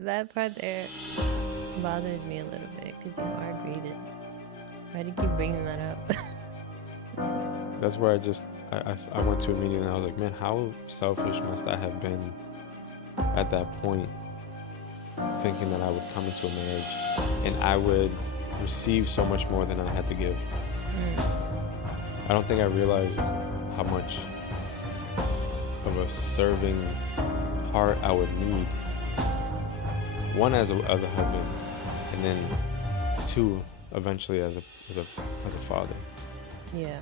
that part there bothers me a little bit because you are greeted. Why do you keep bringing that up? That's where I went to immediately and I was like, man, how selfish must I have been at that point, thinking that I would come into a marriage and I would receive so much more than I had to give. I don't think I realized how much of a serving heart I would need. One, as a husband, and then two, eventually as a father. Yeah.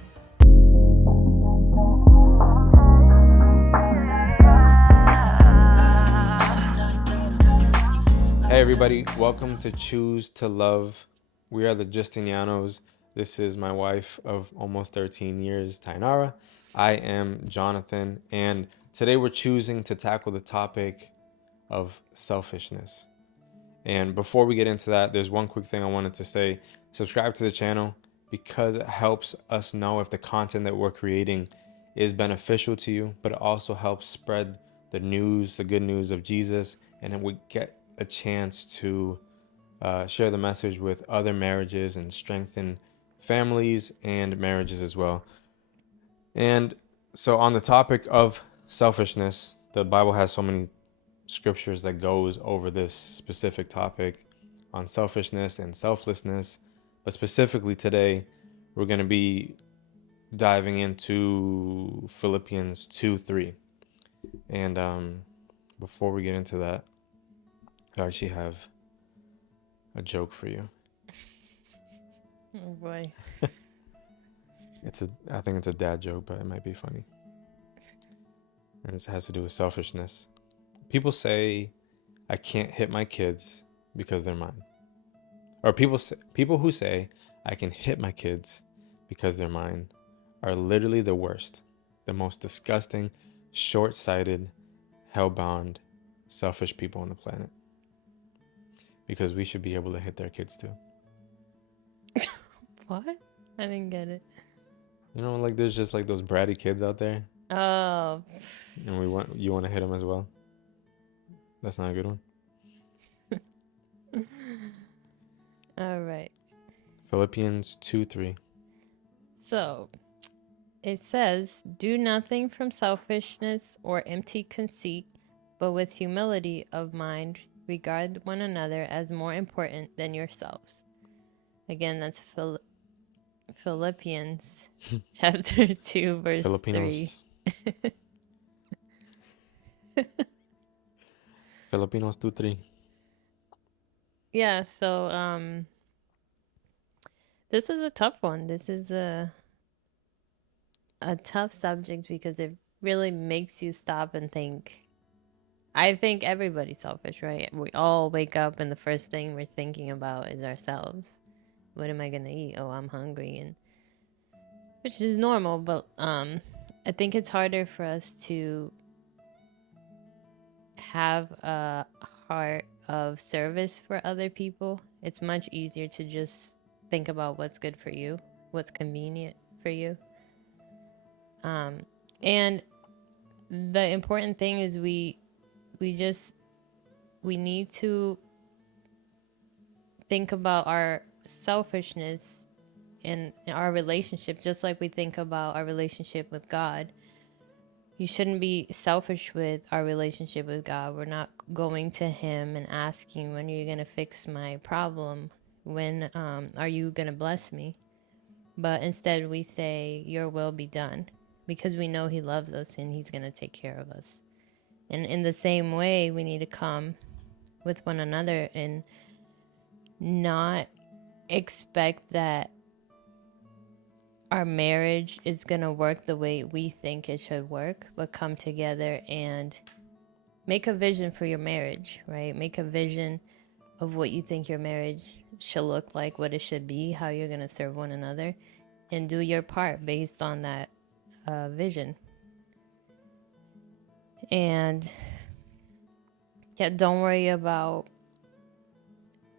Hey everybody, welcome to Choose to Love. We are the Justinianos. This is my wife of almost 13 years, Tainara. I am Jonathan, and today we're choosing to tackle the topic of selfishness. And before we get into that, there's one quick thing I wanted to say. Subscribe to the channel because it helps us know if the content that we're creating is beneficial to you, but it also helps spread the news, the good news of Jesus, and then we get a chance to share the message with other marriages and strengthen families and marriages as well. And so on the topic of selfishness, the Bible has so many scriptures that goes over this specific topic on selfishness and selflessness. But specifically today, we're going to be diving into Philippians 2:3. And before we get into that, I actually have a joke for you. Oh boy. I think it's a dad joke, but it might be funny. And it has to do with selfishness. People say I can't hit my kids because they're mine. Or people who say I can hit my kids because they're mine are literally the worst, the most disgusting, short-sighted, hell-bound, selfish people on the planet. Because we should be able to hit their kids too. What? I didn't get it. You know, like there's just like those bratty kids out there, Oh. and you want to hit them as well. That's not a good one. All right. Philippians 2:3. So it says, "Do nothing from selfishness or empty conceit, but with humility of mind, regard one another as more important than yourselves." Again, that's Philippians chapter 2, verse 3. Filipinos. Filipinos 2:3. Yeah, so this is a tough one. This is a tough subject because it really makes you stop and think. I think everybody's selfish, right? We all wake up and the first thing we're thinking about is ourselves. What am I gonna eat? Oh, I'm hungry, and which is normal, but I think it's harder for us to have a heart of service for other people. It's much easier to just think about what's good for you, what's convenient for you. And the important thing is we need to think about our selfishness in our relationship, just like we think about our relationship with God. You shouldn't be selfish with our relationship with God. We're not going to Him and asking, when are you going to fix my problem? When are you going to bless me? But instead we say, your will be done, because we know He loves us and He's going to take care of us. And in the same way, we need to come with one another and not expect that our marriage is going to work the way we think it should work, but come together and make a vision for your marriage, right? Make a vision of what you think your marriage should look like, what it should be, how you're going to serve one another, and do your part based on that vision. And yeah, don't worry about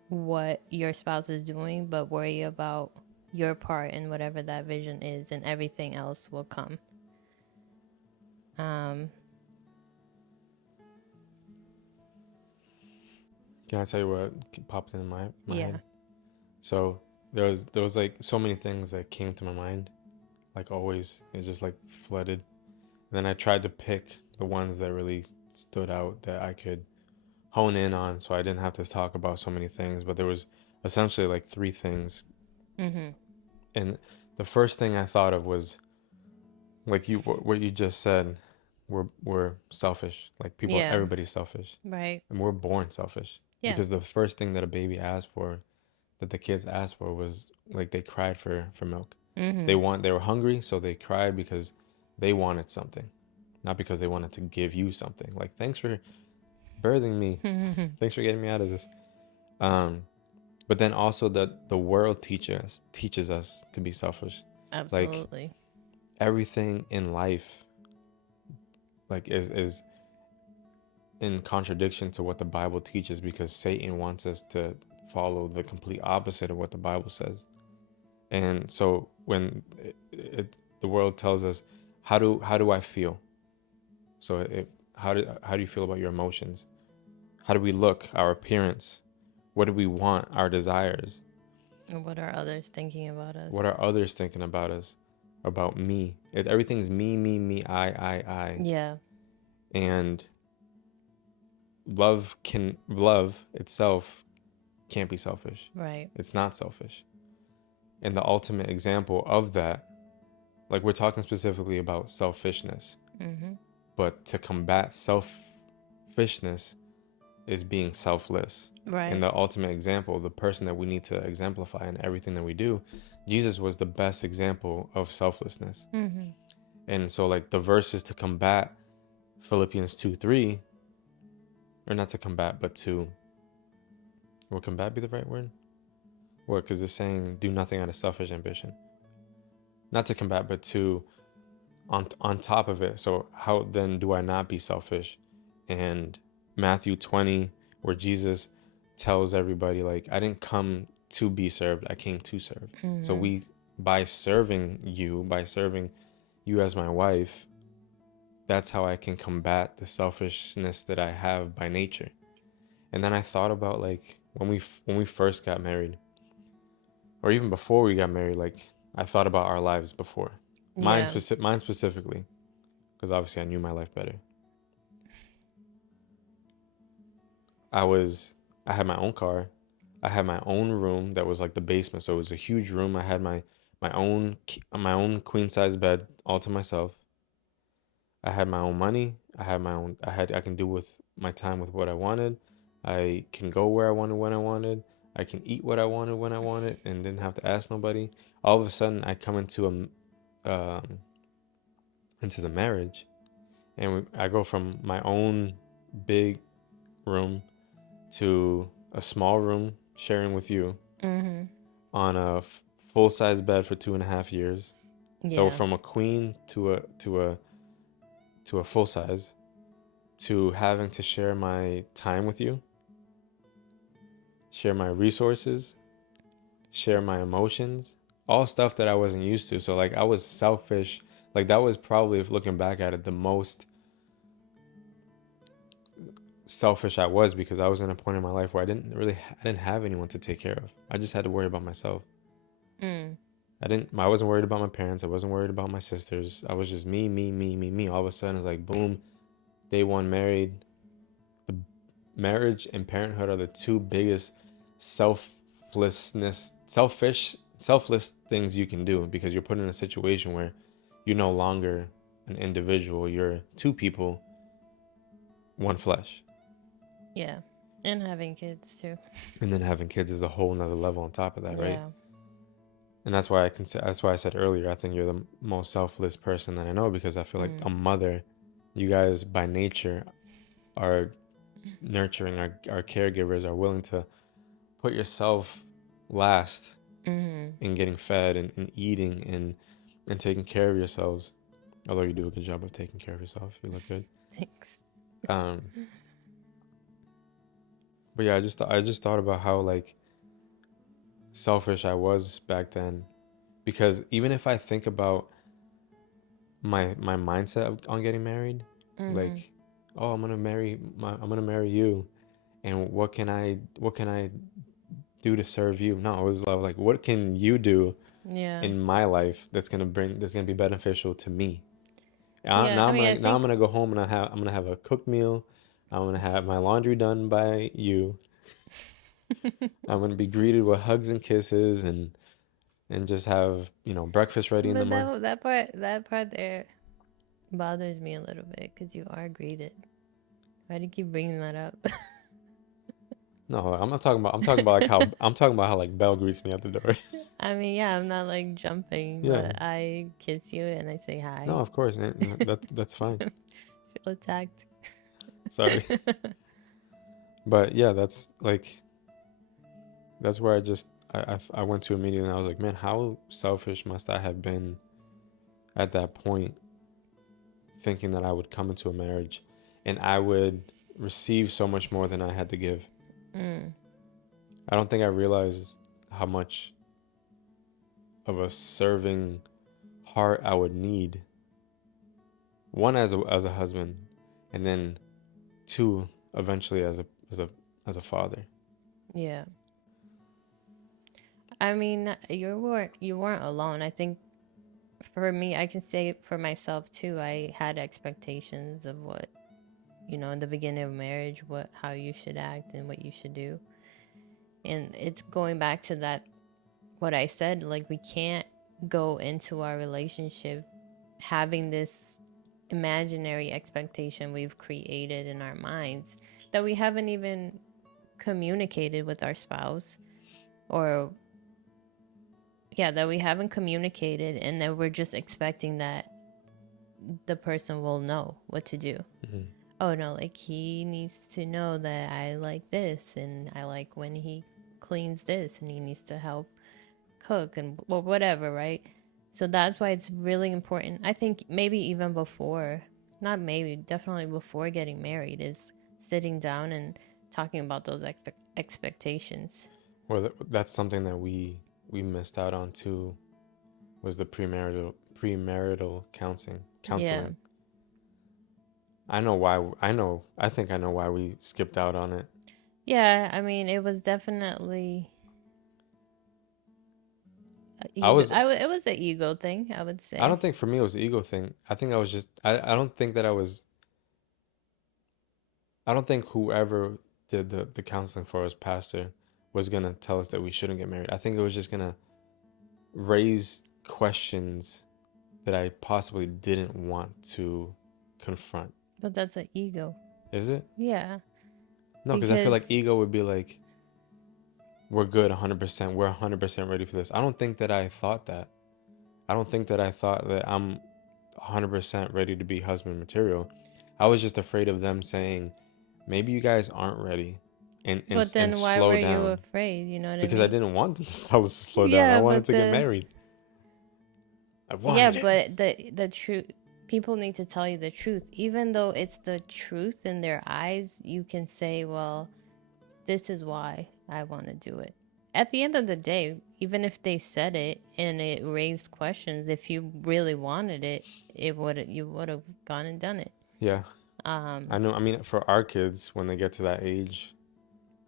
what your spouse is doing, but worry about your part in whatever that vision is, and everything else will come. Can I tell you what popped in my Yeah. head? So there was like so many things that came to my mind, like always. It just like flooded. And then I tried to pick the ones that really stood out that I could hone in on, so I didn't have to talk about so many things. But there was essentially like three things, Mm-hmm. and the first thing I thought of was like what you just said. We're selfish. Like people, Yeah. everybody's selfish, Right. and we're born selfish Yeah. because the first thing that a baby asked for, that the kids asked for, was like they cried for milk. Mm-hmm. They were hungry, so they cried because they wanted something, not because they wanted to give you something. Like, thanks for birthing me. Thanks for getting me out of this. Um, but then also the world teaches us to be selfish. Like Absolutely. everything in life, like is in contradiction to what the Bible teaches, because Satan wants us to follow the complete opposite of what the Bible says. And so when the world tells us, how do I feel? So how do you feel about your emotions? How do we look? Our appearance? What do we want? Our desires? And what are others thinking about What us? are others thinking about us? About me? Everything's me, me, me, I. Yeah. And love itself can't be selfish. Right. It's not selfish. And the ultimate example of that, like we're talking specifically about selfishness, Mm-hmm. but to combat selfishness is being selfless. And Right. the ultimate example, the person that we need to exemplify in everything that we do, Jesus was the best example of selflessness. Mm-hmm. And so like the verses to combat Philippians 2:3, or not to combat, but to, will combat be the right word? What? Because it's saying do nothing out of selfish ambition. Not to combat, but to on top of it. So how then do I not be selfish? And Matthew 20, where Jesus tells everybody, like, I didn't come to be served, I came to serve. So Mm-hmm. we, by serving you as my wife, that's how I can combat the selfishness that I have by nature. And then I thought about like when we first got married, or even before we got married, like I thought about our lives before. Yeah. Mine specifically, because obviously I knew my life better. I was I had my own car. I had my own room that was like the basement, so it was a huge room. I had my own queen size bed all to myself. I had my own money. I can do with my time with what I wanted. I can go where I wanted when I wanted. I can eat what I wanted when I wanted and didn't have to ask nobody. All of a sudden I come into the marriage, and I go from my own big room to a small room sharing with you Mm-hmm. on a full size bed for 2.5 years. So Yeah. from a queen to a full size, to having to share my time with you, share my resources, share my emotions, all stuff that I wasn't used to. So like I was selfish. Like that was probably, if looking back at it, the most selfish I was, because I was in a point in my life where I didn't have anyone to take care of. I just had to worry about myself. Mm. I wasn't worried about my parents. I wasn't worried about my sisters. I was just me, me, me, me, me. All of a sudden it's like boom, day one married. The marriage and parenthood are the two biggest selfless things you can do, because you're put in a situation where you're no longer an individual. You're two people, one flesh. Yeah. And having kids too. And then having kids is a whole nother level on top of that, right? Yeah. And that's why I said earlier, I think you're the most selfless person that I know, because I feel like a Mm. mother, you guys by nature are nurturing, our caregivers, are willing to put yourself last Mm-hmm. in getting fed and eating and taking care of yourselves. Although you do a good job of taking care of yourself, you look good. Thanks. Um, but yeah, I just thought about how like selfish I was back then, because even if I think about my mindset on getting married, Mm-hmm. like, oh, I'm gonna marry you, and what can I do to serve you? No, it was love. Like, what can you do Yeah. in my life that's gonna be beneficial to me? Yeah. Now I mean, I I'm think gonna go home and I'm gonna have a cooked meal. I'm gonna have my laundry done by you. I'm gonna be greeted with hugs and kisses and just have breakfast ready in the but morning. that part there bothers me a little bit because you are greeted. Why do you keep bringing that up? No, I'm not talking about. I'm talking about like how I'm talking about how like Belle greets me at the door. I mean, yeah, I'm not like jumping, Yeah. but I kiss you and I say No, hi. of course, that's fine. Feel attacked. Sorry, but yeah, that's where I went to immediately. And I was like, man, how selfish must I have been at that point, thinking that I would come into a marriage and I would receive so much more than I had to give. Mm, I don't think I realized how much of a serving heart I would need. One, as a husband, and then two, eventually as a father. yeah. I mean, you weren't alone. I think for me, I can say for myself too. I had expectations of what in the beginning of marriage, what how you should act and what you should do, and it's going back to that what I said. Like we can't go into our relationship having this imaginary expectation we've created in our minds that we haven't even communicated with our spouse, or yeah, that we haven't communicated, and that we're just expecting that the person will know what to do. Hmm. Oh no, like he needs to know that I like this and I like when he cleans this and he needs to help cook and well, whatever, right? So that's why it's really important. I think maybe even before, not maybe, definitely before getting married, is sitting down and talking about those expectations. Well, that's something that we missed out on too. Was the premarital counseling Yeah. counseling. I know why. I think I know why we skipped out on it. Yeah, I mean, it was definitely a I ego. was. It was an ego thing, I would I say. don't think for me it was an ego thing. I think I was just. I don't think that I was. I don't think whoever did the counseling for us, pastor, was gonna tell us that we shouldn't get married. I think it was just gonna raise questions that I possibly didn't want to confront. But that's an ego. Is it? Yeah, No, because I feel like because ego would be like, we're good 100%. We're 100% ready for this. I don't think that I thought that. I don't think that I thought that I'm 100% ready to be husband material. I was just afraid of them saying, maybe you guys aren't ready, but and then why slow were you down. afraid? You know what I Because I mean? didn't want them to tell us to slow down. I Yeah, wanted but to get then married. I yeah, wanted it. but the truth, people need to tell you the truth. Even though it's the truth in their eyes, you can say, well, this is why I want to do it. At the end of the day, even if they said it and it raised questions, if you really wanted it, you would have gone and done it. Yeah, I Um, know. I mean, for our kids, when they get to that age,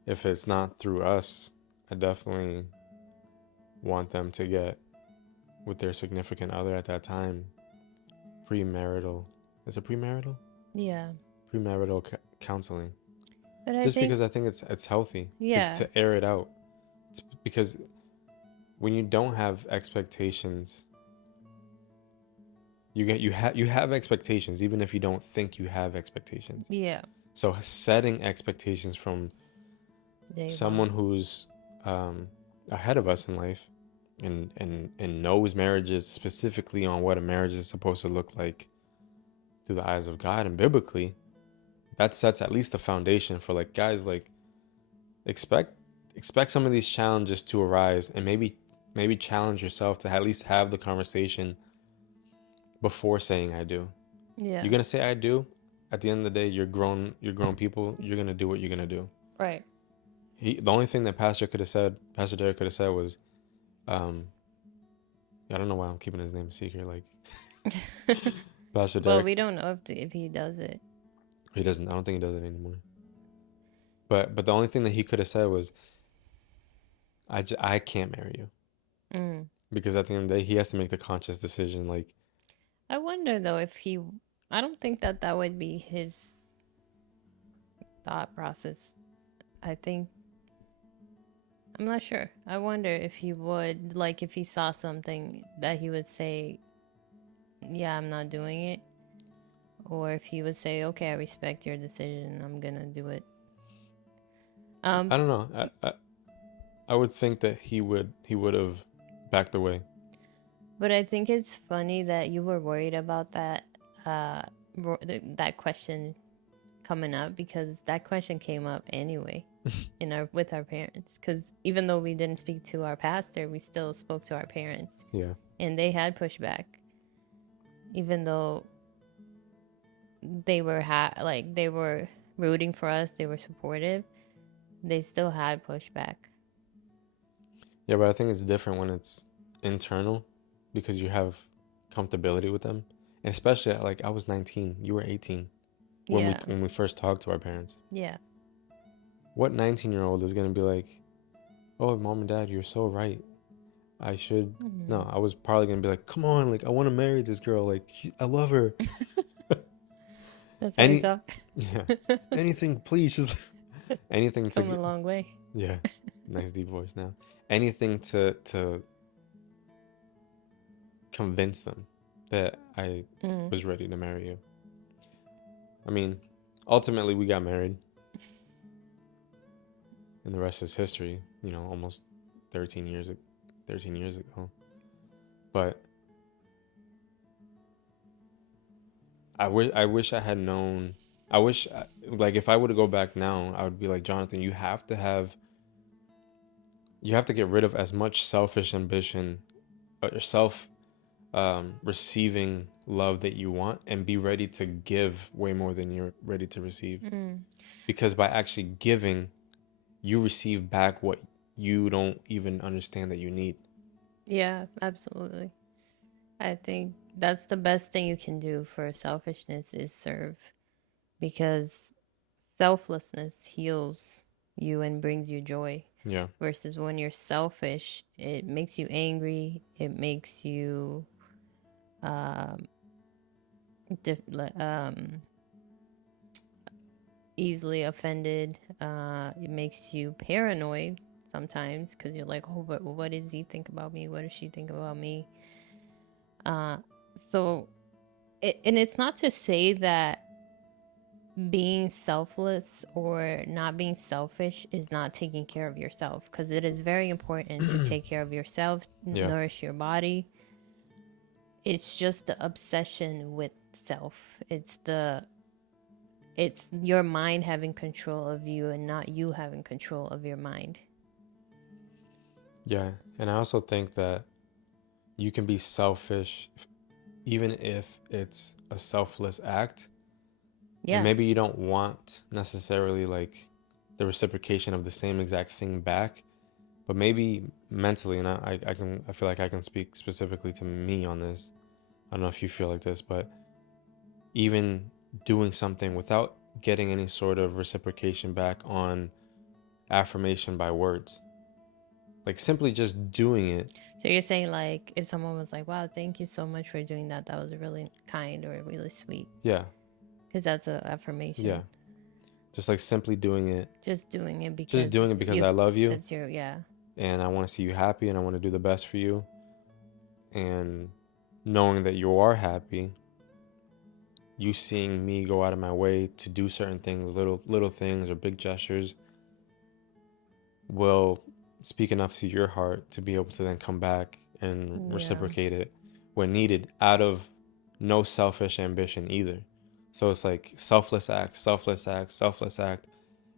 if it's not through us, I definitely want them to get with their significant other at that time. Premarital. Is it premarital? yeah, Premarital counseling. but I Just think because I think it's healthy yeah, to air it out. It's because when you don't have expectations, you have expectations even if you don't think you have expectations. yeah, So setting expectations from day someone one, who's um, ahead of us in life and knows marriages, specifically on what a marriage is supposed to look like through the eyes of God and biblically, that sets at least a foundation for like, guys, like, expect some of these challenges to arise, and maybe challenge yourself to at least have the conversation before saying I do. yeah, You're gonna say I do. At the end of the day, you're grown people. You're gonna do what you're gonna do. right. The only thing that Pastor Derek could have said was, um, I don't know why I'm keeping his name a secret. Like, Pastor Well, Derek, we don't know if he does it. he doesn't. I don't think he does it anymore. But the only thing that he could have said was, I can't marry you. Mm. Because at the end of the day, he has to make the conscious decision. Like, I wonder though if he. I don't think that that would be his thought process. I think I'm not sure. I wonder if he would, like, if he saw something that he would say, "Yeah, I'm not doing it," or if he would say, "Okay, I respect your decision. I'm gonna do it." I Um, don't know. I would think that he would have backed away. but I think it's funny that you were worried about that. That question coming up because that question came up anyway in our with our parents. Because even though we didn't speak to our pastor, we still spoke to our parents, Yeah. and they had pushback, even though they were like they were rooting for us, they were supportive. They still had pushback. Yeah, but I think it's different when it's internal because you have comfortability with them. And especially like I was 19, you were 18 when we Yeah, when we first talked to our parents. yeah. What 19-year-old is going to be like, "Oh, mom and dad, you're so right. I should." Mm-hmm. No, I was probably going to be like, "Come on, like I want to marry this girl. Like I love her." That's how you Any talk. yeah. Anything, please, just anything to Come a long way. yeah. Nice deep voice now. Anything to convince them that I Mm. was ready to marry you. I mean, ultimately we got married, and the rest is history. You know, almost 13 years, 13 years ago. But I wish I had known. I wish, like, if I were to go back now, I would be like, Jonathan, you have to get rid of as much selfish ambition, self receiving love that you want, and be ready to give way more than you're ready to receive. Mm. Because by actually giving, you receive back what you don't even understand that you need. Yeah, absolutely. I think that's the best thing you can do for selfishness is serve because selflessness heals you and brings you joy. Yeah. Versus when you're selfish, it makes you angry. It makes you um, easily offended. It makes you paranoid sometimes because you're like, oh, but what does he think about me? What does she think about me? Uh, so, and it's not to say that being selfless or not being selfish is not taking care of yourself because it is very important to take care of yourself, Yeah. nourish your body. It's just the obsession with self. It's your mind having control of you and not you having control of your mind. Yeah. And I also think that you can be selfish even if it's a selfless act. And Yeah. maybe you don't want necessarily like the reciprocation of the same exact thing back, but maybe mentally, and I feel like I can speak specifically to me on this. I don't know if you feel like this, but even doing something without getting any sort of reciprocation back on affirmation by words, like simply just doing it. So you're saying like if someone was like, "Wow, thank you so much for doing that. That was really kind or really sweet," Yeah. because that's an Yeah. affirmation. Just like simply doing it. Just doing it Just because doing it because you I love you that's your yeah. and I want to see you happy and I want to do the best for you. And knowing that you are happy, you seeing me go out of my way to do certain things, little things or big gestures, will speak enough to your heart to be able to then come back and Yeah. reciprocate it when needed, out of no selfish ambition either. So it's like selfless act, selfless act, selfless act.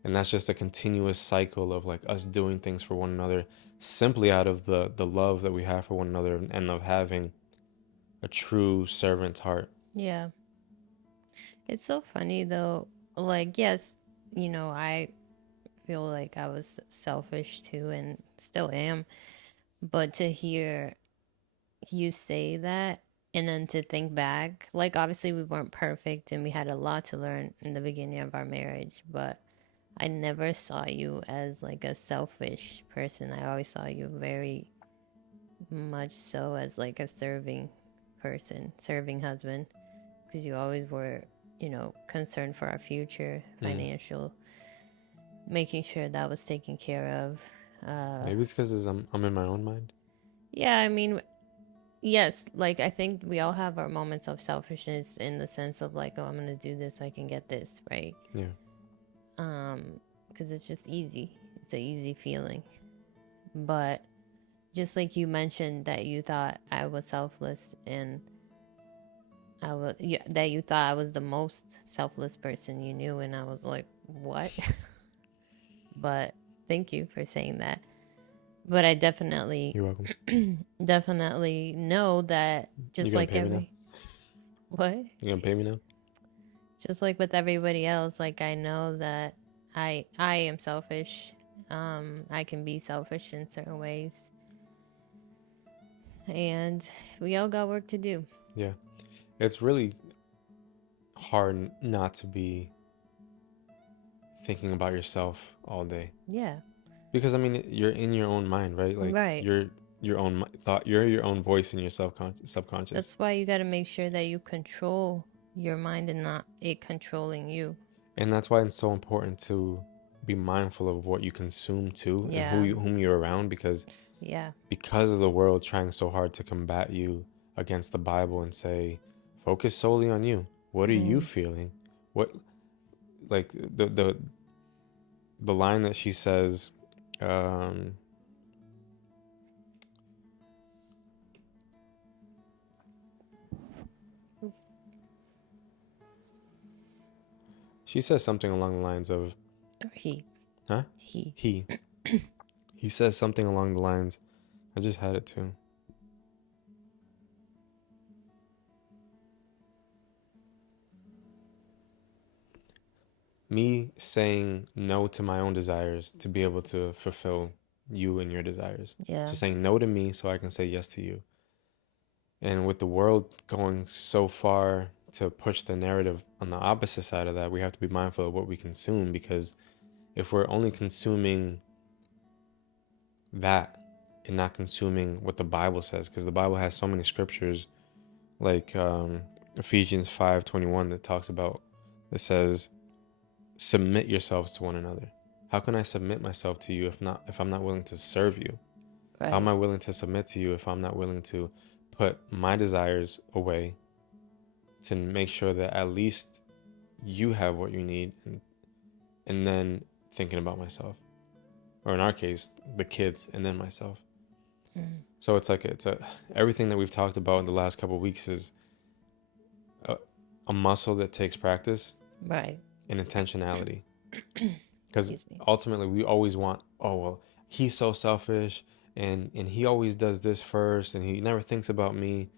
And that's just a continuous cycle of like us doing things for one another simply out of the love that we have for one another and of having a true servant's heart. Yeah. It's so funny though. Like, yes, I feel like I was selfish too and still am. But to hear you say that and then to think back, like, obviously, we weren't perfect and we had a lot to learn in the beginning of our marriage. But I never saw you as like a selfish person. I always saw you very much so as like a serving person, serving husband, because you always were, concerned for our future, Mm. financial, making sure that was taken care of. Maybe it's because I'm in my own mind. Yeah, I mean, yes, like I think we all have our moments of selfishness in the sense of like, oh, I'm gonna do this so I can get this, right? Yeah. Because it's just easy. It's an easy feeling. But just like you mentioned that you thought I was selfless and that you thought I was the most selfless person you knew, and I was like, what? But thank you for saying that. But I definitely, You're welcome. definitely know that You just gonna like pay me now? what? You gonna pay me now? Just like with everybody else, like I know that I am selfish. I can be selfish in certain ways, and we all got work to do. Yeah. It's really hard not to be thinking about yourself all day. Yeah, Because I mean, you're in your own mind, right? Like right. you're your own thought. You're your own voice in your subconscious. That's why you got to make sure that you control your mind and not it controlling you. And that's why it's so important to be mindful of what you consume too, and Yeah, whom you're around, because yeah. of the world trying so hard to combat you against the Bible and say, focus solely on you. What are you feeling? What, like the line that she says, um, she says something along the lines of, Or he. huh? He. He says something along the lines, I just had it too. Me saying no to my own desires to be able to fulfill you and your desires. Yeah. So saying no to me so I can say yes to you. And with the world going so far to push the narrative on the opposite side of that, we have to be mindful of what we consume, because if we're only consuming that and not consuming what the Bible says, because the Bible has so many scriptures like Ephesians 5:21 that talks about, it says, submit yourselves to one another. How can I submit myself to you if I'm not willing to serve you? How am Right. I willing to submit to you if I'm not willing to put my desires away to make sure that at least you have what you need, and then thinking about myself, or in our case, the kids, and then myself. So it's like everything that we've talked about in the last couple of weeks is a muscle that takes practice Right. and intentionality. Because Excuse me. ultimately we always want, oh well, he's so selfish, and he always does this first and he never thinks about me.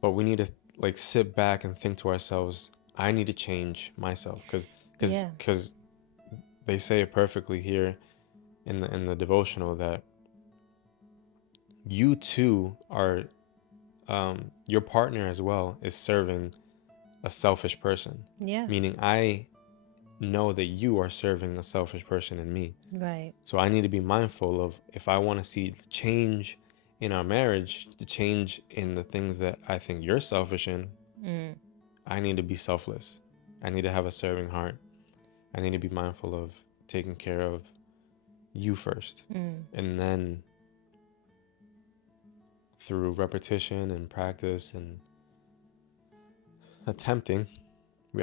But we need to like sit back and think to ourselves, I need to change myself, Yeah. because they say it perfectly here in the devotional that you too are, your partner as well is serving a selfish person. Yeah. Meaning I know that you are serving a selfish person in me. Right. So I need to be mindful of, if I want to see the change in our marriage, the change in the things that I think you're selfish in, I need to be selfless. I need to have a serving heart. I need to be mindful of taking care of you first. And then through repetition and practice and attempting,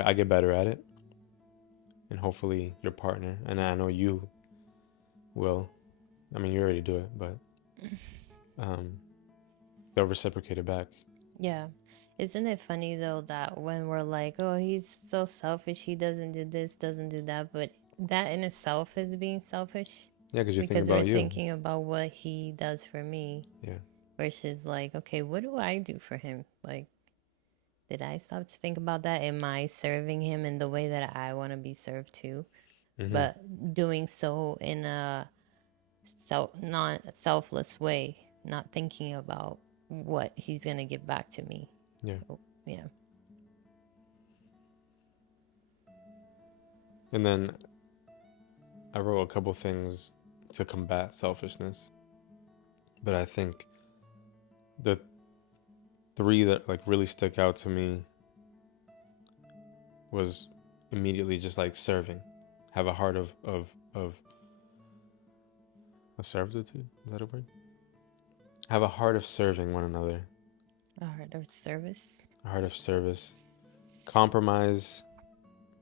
I get better at it. And hopefully your partner, and I know you will, I mean, you already do it, but they'll reciprocate it back. Yeah. Isn't it funny though that when we're like, oh, he's so selfish, he doesn't do this, doesn't do that, but that in itself is being selfish Yeah, because you're thinking because we're about you. thinking about what he does for me Yeah. versus like, okay, what do I do for him? Like, did I stop to think about that? Am I serving him in the way that I want to be served too? Mm-hmm. But doing so in a not selfless way, not thinking about what he's gonna give back to me. Yeah. Yeah. And then I wrote a couple things to combat selfishness, but I think the three that like really stick out to me was immediately just like serving, have a heart of a servitude. Is that a word? Have a heart of serving one another. A heart of service. A heart of service. Compromise,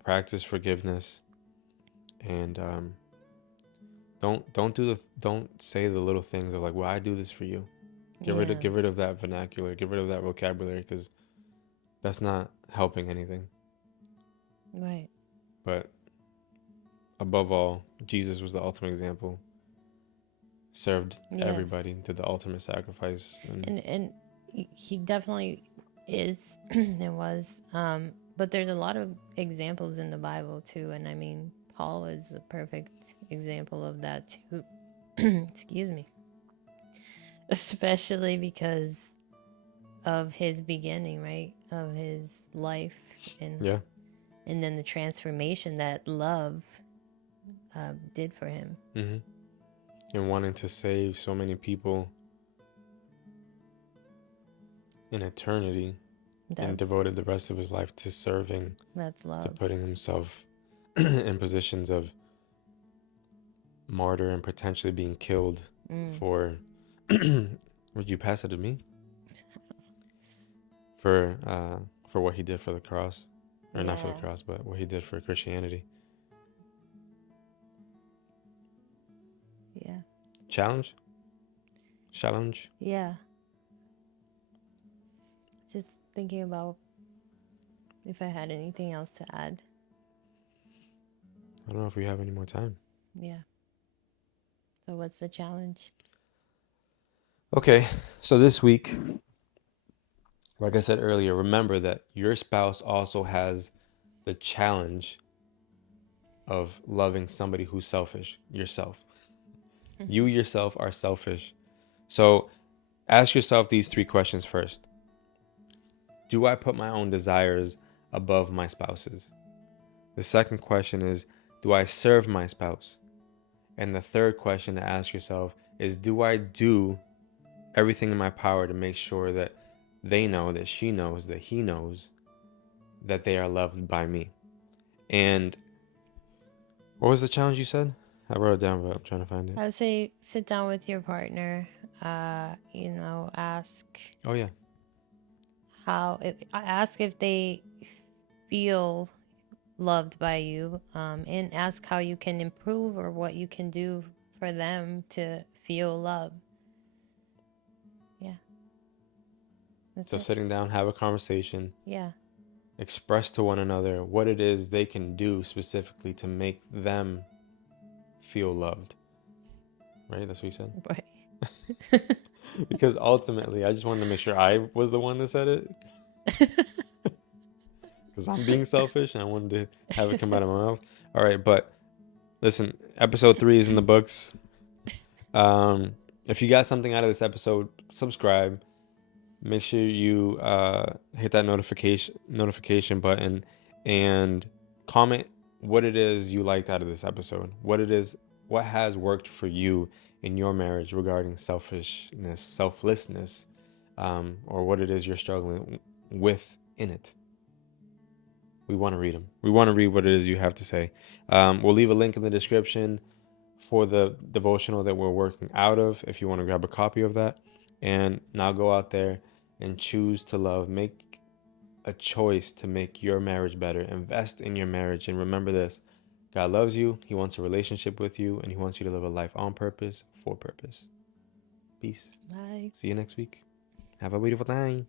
practice forgiveness, and don't say the little things of like, well, I do this for you. Get rid of that vernacular. Get rid of that vocabulary, because that's not helping anything. Right. But above all, Jesus was the ultimate example. Served everybody, did the ultimate sacrifice, and he definitely is and was. But there's a lot of examples in the Bible too, and I mean, Paul is a perfect example of that too. Excuse me. Especially because of his beginning, right? Of his life, and then the transformation that love did for him. Mm-hmm. And wanting to save so many people in eternity, and devoted the rest of his life to serving. That's love. To putting himself in positions of martyr and potentially being killed for. Would you pass it to me? For what he did for the cross, or not for the cross, but what he did for Christianity. Yeah. Challenge. Yeah. Just thinking about if I had anything else to add. I don't know if we have any more time. Yeah. So what's the challenge? Okay, so this week, like I said earlier, remember that your spouse also has the challenge of loving somebody who's selfish, yourself. You yourself are selfish. So ask yourself these 3 questions first. Do I put my own desires above my spouse's? The second question is, do I serve my spouse? And the third question to ask yourself is, do I do everything in my power to make sure that they know, that she knows, that he knows that they are loved by me? And what was the challenge you said? I wrote it down, but I'm trying to find it. I would say sit down with your partner, ask. Oh, yeah. Ask if they feel loved by you, and ask how you can improve or what you can do for them to feel love. Yeah. So sitting down, have a conversation. Yeah. Express to one another what it is they can do specifically to make them feel loved. Right? That's what you said? Right. Because ultimately, I just wanted to make sure I was the one that said it. Because I'm being selfish and I wanted to have it come out of my mouth. All right, but listen, episode 3 is in the books. If you got something out of this episode, subscribe. Make sure you hit that notification button and comment what it is you liked out of this episode. What has worked for you in your marriage regarding selflessness, or what it is you're struggling with in it. We want to read them. We want to read what it is you have to say. We'll leave a link in the description for the devotional that we're working out of if you want to grab a copy of that. And now go out there and choose to love. Make a choice to make your marriage better. Invest in your marriage. And remember this: God loves you. He wants a relationship with you. And he wants you to live a life on purpose, for purpose. Peace. Bye. See you next week. Have a beautiful time.